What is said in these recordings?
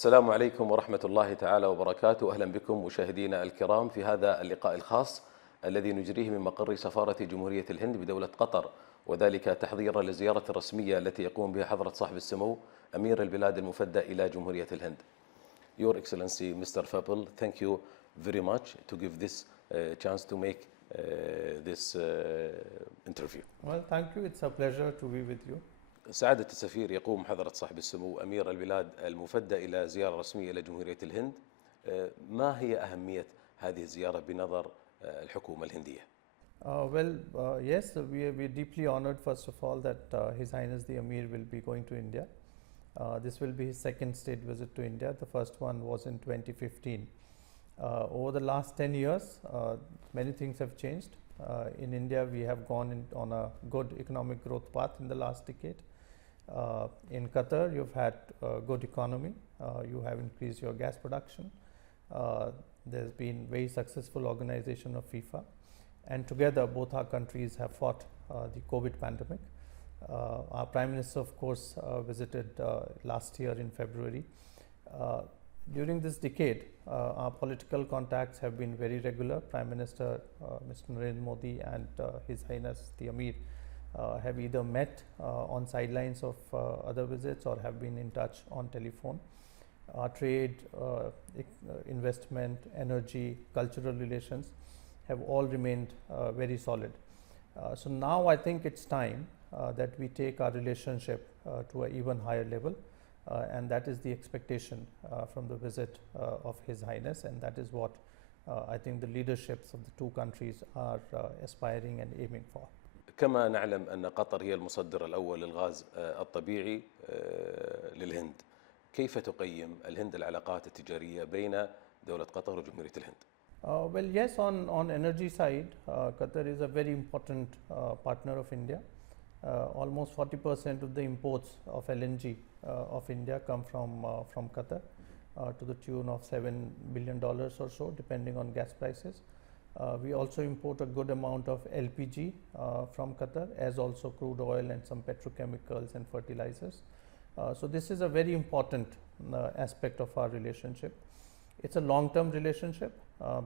السلام عليكم ورحمة الله تعالى وبركاته. أهلا بكم مشاهدينا الكرام في هذا اللقاء الخاص الذي نجريه من مقر سفارة جمهورية الهند بدولة قطر، وذلك تحضيرا للزيارة الرسمية التي يقوم بها حضرة صاحب السمو أمير البلاد المفدى إلى جمهورية الهند. Your Excellency Mr. Fabel, thank you very much to give this chance to make this interview. Well, thank you. It's a pleasure to be with you. سعادة السفير، يقوم حضرة صاحب السمو أمير البلاد المفدى إلى زيارة رسمية إلى جمهورية الهند. ما هي أهمية هذه الزيارة بنظر الحكومة الهندية؟ Yes, we are deeply honored, first of all, that His Highness the Amir will be going to India. This will be his second state visit to India. The first one was in 2015. Over the last 10 years, many things have changed. In India, we have gone on a good economic growth path in the last decade. In Qatar, you've had a good economy. You have increased your gas production. There's been very successful organization of FIFA. And together, both our countries have fought the COVID pandemic. Our Prime Minister, of course, visited last year in February. During this decade, our political contacts have been very regular. Prime Minister Mr. Narendra Modi and His Highness the Amir have either met on sidelines of other visits or have been in touch on telephone. Trade, investment, energy, cultural relations have all remained very solid. So now I think it's time that we take our relationship to an even higher level, and that is the expectation from the visit of His Highness, and that is what I think the leaderships of the two countries are aspiring and aiming for. كما نعلم أن قطر هي المصدر الأول للغاز الطبيعي للهند، كيف تقيم الهند العلاقات التجارية بين دولة قطر وجمهورية الهند؟ Well, yes, on energy side, Qatar is a very important partner of India. Almost 40% of the imports of LNG of India come from Qatar, to the tune of $7 billion or so, depending on gas prices. We also import a good amount of LPG from Qatar, as also crude oil and some petrochemicals and fertilizers. So this is a very important aspect of our relationship. It's a long-term relationship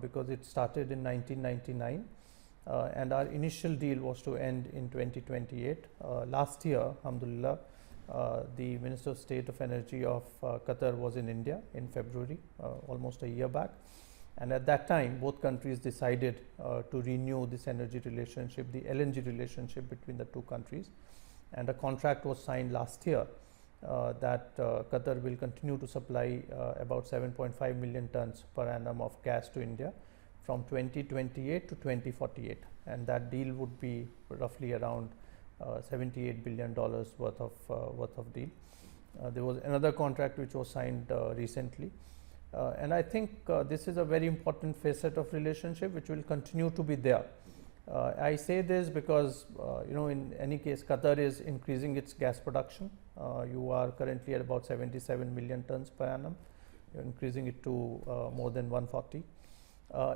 because it started in 1999. And our initial deal was to end in 2028. Last year, alhamdulillah, the Minister of State of Energy of Qatar was in India in February, almost a year back. And at that time, both countries decided to renew this energy relationship, the LNG relationship between the two countries. And a contract was signed last year that Qatar will continue to supply about 7.5 million tons per annum of gas to India from 2028 to 2048, and that deal would be roughly around $78 billion worth of deal. There was another contract which was signed recently, and I think this is a very important facet of relationship which will continue to be there. I say this because in any case, Qatar is increasing its gas production. You are currently at about 77 million tons per annum. You're increasing it to more than 140.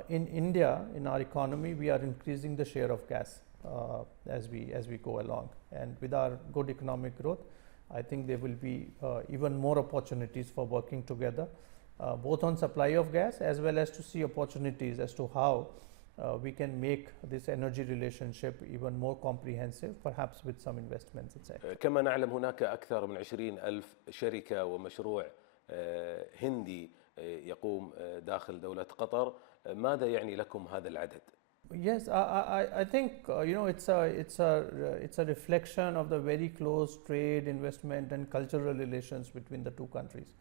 In India, in our economy, we are increasing the share of gas as we go along, and with our good economic growth, I think there will be even more opportunities for working together, both on supply of gas as well as to see opportunities as to how we can make this energy relationship even more comprehensive, perhaps with some investments, etc. كما نعلم هناك أكثر من 20,000 شركة ومشروع هندي يقوم داخل دولة قطر. ماذا يعني لكم هذا العدد؟ Yes, I think it's a reflection of the very close trade, investment, and cultural relations between the two countries.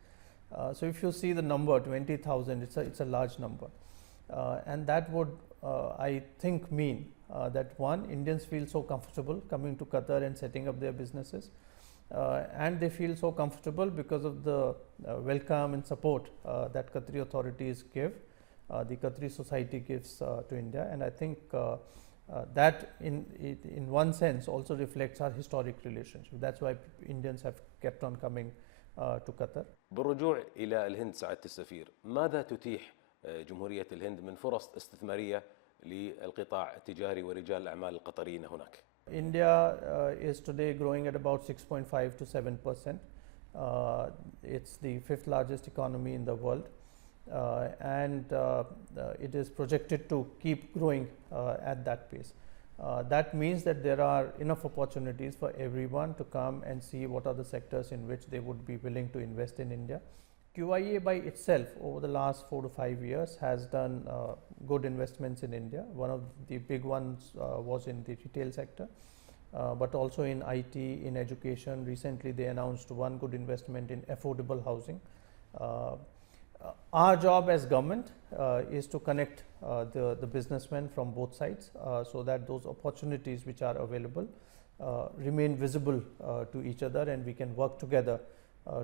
So if you see the number 20,000, it's a large number, and that would I think mean that one, Indians feel so comfortable coming to Qatar and setting up their businesses, and they feel so comfortable because of the welcome and support that Qatari authorities give. The Qatari society gives to India, and I think that in one sense also reflects our historic relationship. That's why Indians have kept on coming to Qatar. بالرجوع إلى الهند سعادة السفير، ماذا تتيح جمهورية الهند من فرص استثمارية للقطاع التجاري ورجال الأعمال القطريين هناك؟ India is today growing at about 6.5 to 7%. It's the 5th largest economy in the world, and it is projected to keep growing at that pace. That means that there are enough opportunities for everyone to come and see what are the sectors in which they would be willing to invest in India. QIA by itself over the last 4 to 5 years has done good investments in India. One of the big ones was in the retail sector, but also in IT, in education. Recently they announced one good investment in affordable housing. Our job as government is to connect the businessmen from both sides so that those opportunities which are available remain visible to each other, and we can work together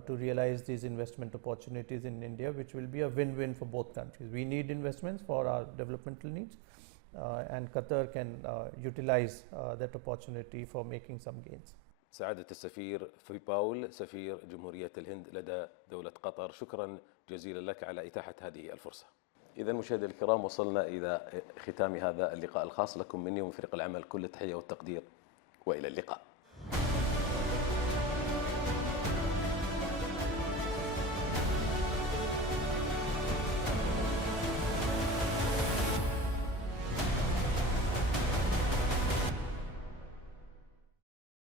to realize these investment opportunities in India, which will be a win-win for both countries. We need investments for our developmental needs, and Qatar can utilize that opportunity for making some gains. سعادة السفير في باول سفير جمهورية الهند لدى دولة قطر، شكرا جزيلا لك على إتاحة هذه الفرصة. إذا مشاهدينا الكرام وصلنا إلى ختام هذا اللقاء الخاص. لكم مني ومن فريق العمل كل التحية والتقدير، وإلى اللقاء.